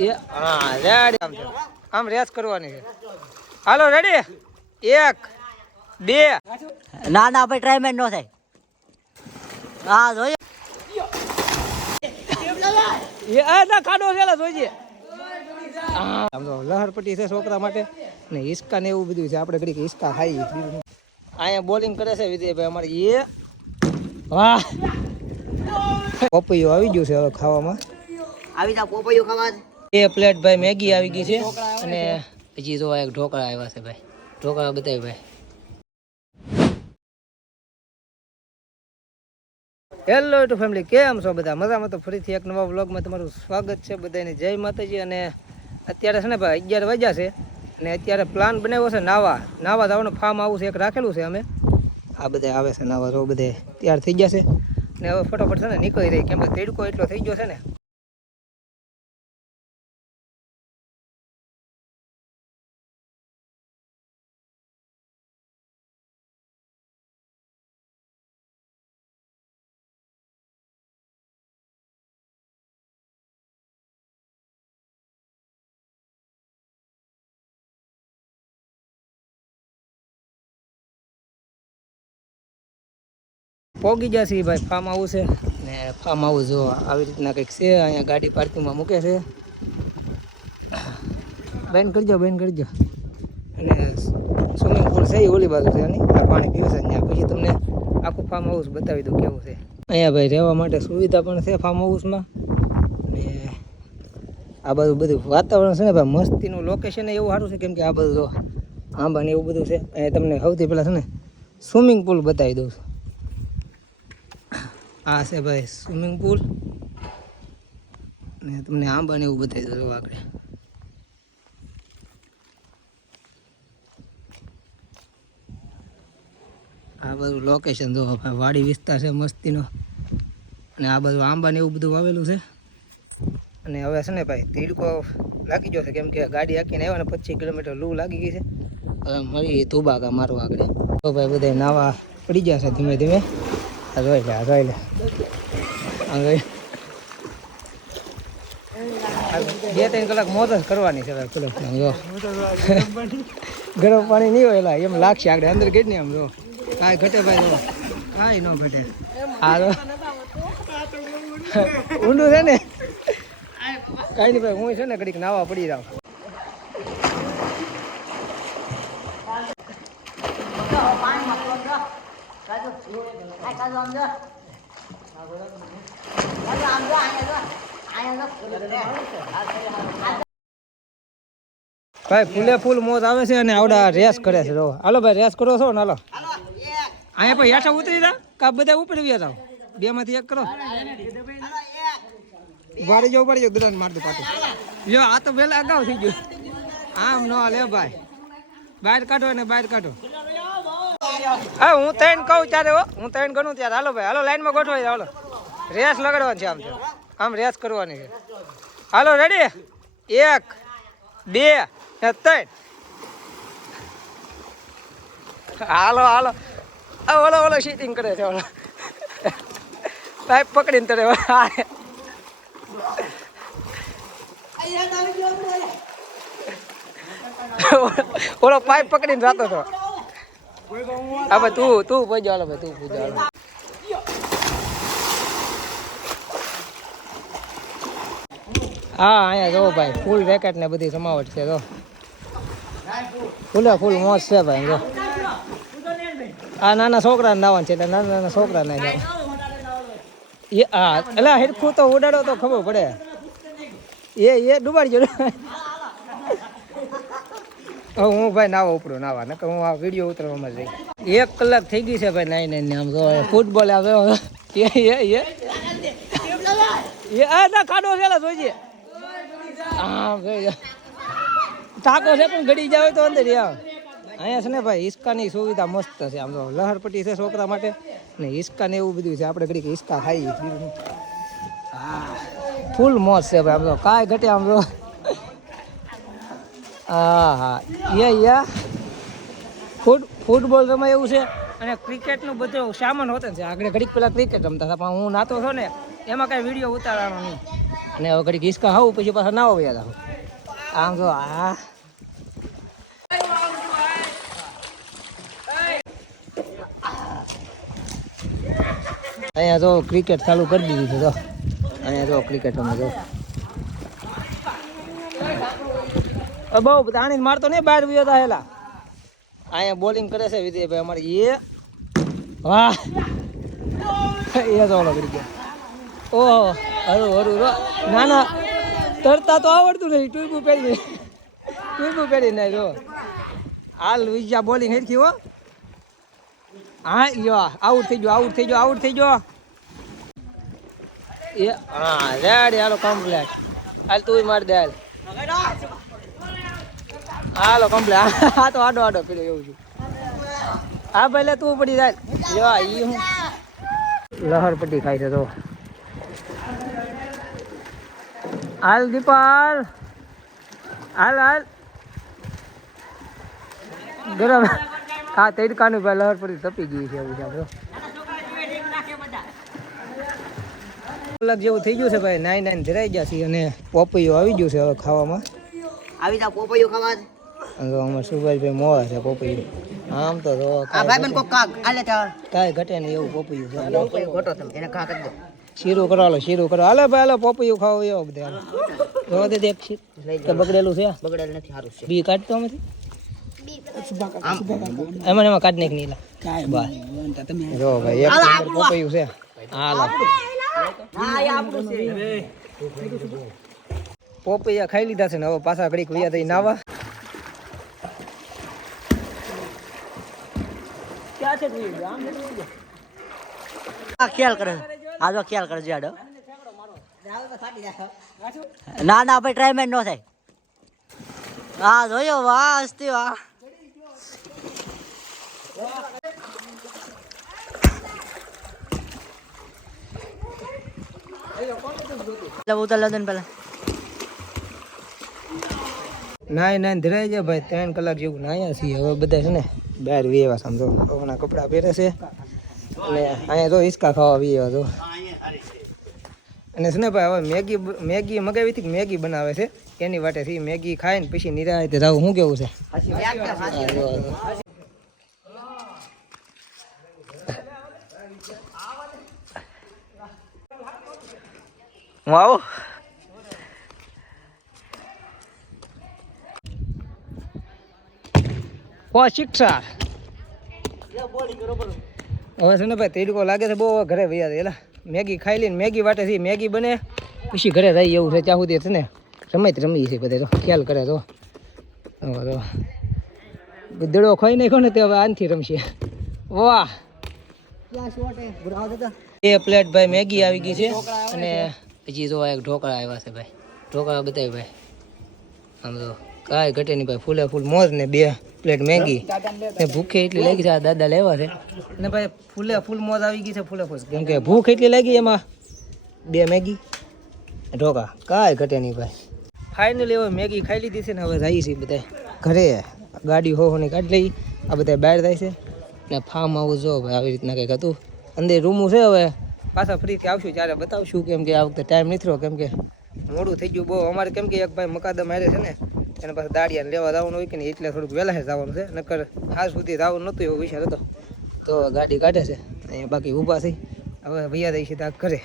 એ હા રેડી આમ રેસ કરવાની છે. હાલો રેડી 1 2 ના ના ભાઈ ટ્રાયમેન નો થાય. હા જોઈએ એ આ ના કાઢો રેલા જોઈએ. આમ તો લહરપટ્ટી છે છોકરા માટે ને હિસકા ને એવું બધું છે. આપણે ઘડી હિસકા ખાઈએ. અહીંયા બોલિંગ કરે છે વિજયભાઈ અમારે. એ વાહ પપૈયું આવી ગયું છે હવે ખાવામાં. આવી જા પોપૈયું ખાવા. 2 પ્લેટ ભાઈ મેગી આવી ગઈ છે અને હજી તો એક ઢોકળા આવ્યા છે ભાઈ. ઢોકળા બતાવી ભાઈ. હેલો ટુ ફેમિલી, કેમ છો બધા? મજામાં? તો ફરીથી એક નવા વ્લોગમાં તમારું સ્વાગત છે. બધાને જય માતાજી. અને અત્યારે છે ને ભાઈ 11 વાગ્યા છે અને અત્યારે પ્લાન બનાવ્યો છે નાવા જવાનું. ફાર્મ હાઉસ એક રાખેલું છે અમે. આ બધા આવે છે નાવા. તો બધે તૈયાર થઈ ગયા છે ને હવે ફટોફટ છે ને નીકળી રહી, કેમ કે તડકો એટલો થઈ ગયો છે ને. પોગી જશે ભાઈ ફાર્મ હાઉસ છે ને. ફાર્મ હાઉસ જો આવી રીતના કંઈક છે. અહીંયા ગાડી પાર્કિંગમાં મૂકે છે. બેન કરજો અને સ્વિમિંગ પુલ છે એ ઓલી બાજુ છે એની. પાણી પીવે છે ત્યાં. પછી તમને આખું ફાર્મ હાઉસ બતાવી દઉં કેવું છે. અહીંયા ભાઈ રહેવા માટે સુવિધા પણ છે ફાર્મ હાઉસમાં. ને આ બાજુ બધું વાતાવરણ છે ને ભાઈ મસ્તીનું લોકેશન એવું સારું છે, કેમ કે આ બધું જો આંબા ને એવું બધું છે. અહીંયા તમને સૌથી પહેલાં છે ને સ્વિમિંગ પુલ બતાવી દઉં છું. આ છે ભાઈ સ્વિમિંગ પુલ ને તમને આંબા ને એવું બતાવી દઉં આગળ. આ બધું લોકેશન જો ભાઈ વાડી વિસ્તાર છે મસ્તીનો. અને આ બધું આંબા ને એવું બધું વાવેલું છે. અને હવે છે ને ભાઈ તીડકો લાગી ગયો છે, કેમ કે ગાડી હાંકીને આવ્યા ને 25 કિલોમીટર લૂ લાગી ગઈ છે. હવે મળી ધુબાકા મારવા આગળ. તો ભાઈ બધા નાવા પડી ગયા છે ધીમે ધીમે. આ જોઈ લે 2-3 કલાક મોજ જ કરવાની છે ભાઈ. જો ગરમ પાણી નહીં હોય એલા એમ લાગશે આગળ અંદર ગઈ ને. આમ જો કાંઈ ઘટે ભાઈ, જો કાંઈ ન ઘટે. હા ઊંડું છે ને કાંઈ નહીં ભાઈ. હું છે ને ઘડીક નાવા પડી જાઉં. ભાઈ ફૂલે ફૂલ મોજ આવે છે અને આવડા રેસ કરે છે. હાલો ભાઈ રેસ કરો છો ને. હાલો અહીંયા ભાઈ હેઠા ઉતરી જા કા બધા ઉપર વ્યા જાવ. 2 માંથી 1 કરો. વાડી જાવ દુરાન માર દો પાછું. જો આ તો વેલા અગાઉ થઈ ગયું. આમ ન લે ભાઈ. બહાર કાઢો ને બહાર કાઢો. હા હું 3 કહું ત્યારે હું 3 ગણું ત્યારે. હાલો ભાઈ હાલો લાઈનમાં ગોઠવાઈ જાવ. હાલો રેસ લગાડવાની છે. આમ રેસ કરવાની છે. હાલો રેડી 1 2 3. હાલો ઓલો શીટિંગ કરે છે. ઓલો પાઇપ પકડીને તરે ઓલો પાઇપ પકડીને જતો હતો. હવે તું પૂછજો. હાલો ભાઈ તું પૂછજો. હા અહીંયા જો ભાઈ ફૂલ રેકેટ ને બધી સમાવટ છે. જો ફૂલ મોજ છે ભાઈ. જો આ નાના છોકરાને નાવાનું છે એટલે નાના છોકરાને જવાનું. એ હા એટલે હેરખું તો ઉડાડો તો ખબર પડે. એ ડૂબાડજો. હવે હું ભાઈ નાવા ઉપડું નાવા નકર હું આ વિડીયો ઉતરવામાં જઈ. 1 કલાક થઈ ગઈ છે ભાઈ નાઈને. આમ જો ફૂટબોલ આવ્યો. આ ના કાઢો છે જોઈએ. હા ભાઈ ટાકો છે પણ ગડી જાવ તો અંદર. અહીંયા છે ને ભાઈ હિસકાની સુવિધા મસ્ત છે. આમ તો લહરપટ્ટી છે છોકરા માટે ને હિસકા ને એવું બધું છે. આપણે ઘડીક હિસકા ખાઈએ. હા ફૂલ મોજ છે ભાઈ. આમ તો કાંઈ ઘટે. આમ તો હા ફૂટબોલ રમાય એવું છે. અને ક્રિકેટનું બધું સામાન હોતું છે. આગળ ઘડીક પેલા ક્રિકેટ રમતા હતા પણ હું નાતો છો ને એમાં કાંઈ વિડીયો ઉતારવાનો નહીં. અને હવે ઘડી ઘીસકા ખાવું પછી પાછા ના આવ્યા હતા આમ જો આ અહીંયા તો ક્રિકેટ ચાલુ કરી દીધી છે તો અહીંયા તો ક્રિકેટ રમે જો બહુ આણી મારતો નહીં બહાર ગયો હતા હેલા અહીંયા બોલિંગ કરે છે વિજયભાઈ અમારે એ વાહ એ તો ઓલો કરી ગયા ઓહો હરું હરું ના ના તરતા તો આવડતું નહીં ટૂંકું પેડી નહીં જો હાલ વિજયા બોલિંગ હેરખી હો હા યો આઉટ થઈ ગયો એ હા રેડી હાલો કમ્પ્લેટ હાલ તું માર દે હાલો કમ્પ્લેટ હા તો આડો પીડ્યો એવું છું હા પહેલે તું પડી જાય યો ઈ હું લહર પટ્ટી ખાય છે તો હાલ દીપાલ હાલ ગરમ હા તડકાનું ભાઈ લહર પડી તપી ગઈ છે એવું છે કલાક જેવું થઈ ગયું છે ભાઈ 9 ધરાઈ ગયા છે અને પોપૈયું આવી ગયું છે હવે ખાવામાં આવી જા પોપૈયું ખાવા અમારે સુભાષભાઈ મોવા છે પોપૈયું આમ તો આ ભાઈબંધ કોક કાક આલે ચાલ કાંઈ ઘટે નહીં એવું પોપૈયું છે પોપૈયું ઘટો તમે એને ખા કરી દો શીરું કરો હાલો ભાઈ હાલો પોપૈયું ખાવો એવો બધા જોવા દે એક શીર કે બગડેલું છે બગડેલ નથી સારું છે બી કાઢતો આમાંથી એમાં કાઢ નાખ નીલા બસ જો ભાઈ એક નંબર પોપૈયું છે હાલો પોપૈયા ખાઈ લીધા છે ને હવે પાછા ઘડીક વૈયા થઈ નાવા ખ્યાલ કરે આ જો ખ્યાલ કરે જાડો ના ભાઈ ટ્રાયમેન્ટ નો થાય હા જોયો વાહ હસ્તી વાહ ઉતર લદન પેલા નાય ધરાઈ જાય ભાઈ 3 કલાક જેવું નાયા છીએ હવે બધા છે ને બહાર વેવા સમજો હવાના કપડા પહેરે છે અને અહીંયા તો હિસકા ખાવા વેવા તો અને છે ને ભાઈ હવે મેગી મગાવી હતી મેગી બનાવે છે એની વાટેથી મેગી ખાઈને પછી નિરાતે જાવ શું કેવું છે વાવ શિક્ષા હવે છે ને ભાઈ તડકો લાગે છે બહુ ઘરે વૈયા એલા મેગી ખાઈ લઈને મેગી વાટેથી મેગી બને પછી ઘરે રહી એવું છે ત્યાં સુધી છે ને રમી છે બધા તો ખ્યાલ કરે તો દડો ખાઈ નાખ્યો ને તે હવે આનથી રમશે વાહ 2 પ્લેટ ભાઈ મેગી આવી ગઈ છે અને હજી તો એક ઢોકળા આવ્યા છે ભાઈ ઢોકળા બતાવી ભાઈ આમ તો કાંઈ ઘટે નહીં ભાઈ ફૂલે ફૂલ મોજ ને 2 પ્લેટ મેગી ને ભૂખે એટલી લાગી છે આ દાદા લેવા છે ને ભાઈ ફૂલે ફૂલ મોજ આવી ગઈ છે ફૂલે ફૂલ કેમ કે ભૂખ એટલી લાગી એમાં 2 મેગી ઢોકા કાંઈ ઘટે નહીં ભાઈ ફાઇનલી હવે મેગી ખાઈ લીધી છે ને હવે જઈએ છીએ બધા ઘરે ગાડી હોની કાઢી લઈ આ બધા બહાર જાય છે ને ફાર્મ હાઉસ જો ભાઈ આવી રીતના કંઈક હતું અંદર રૂમું છે હવે પાછા ફરીથી આવશું ત્યારે બતાવશું કેમ કે આ વખતે ટાઈમ નથી રહ્યો કેમ કે મોડું થઈ ગયું બહુ અમારે કેમ કે એક ભાઈ મકાદમ હારે છે ને એને પાછું દાડિયાને લેવા જવાનું હોય કે નહીં એટલે થોડુંક વહેલા જવાનું છે નકર હાલ સુધી જવાનું નહોતું એવો વિચાર હતો તો ગાડી કાઢે છે અહીંયા બાકી ઊભા થઈ હવે ભૈયા દઈ છે ત્યાં ઘરે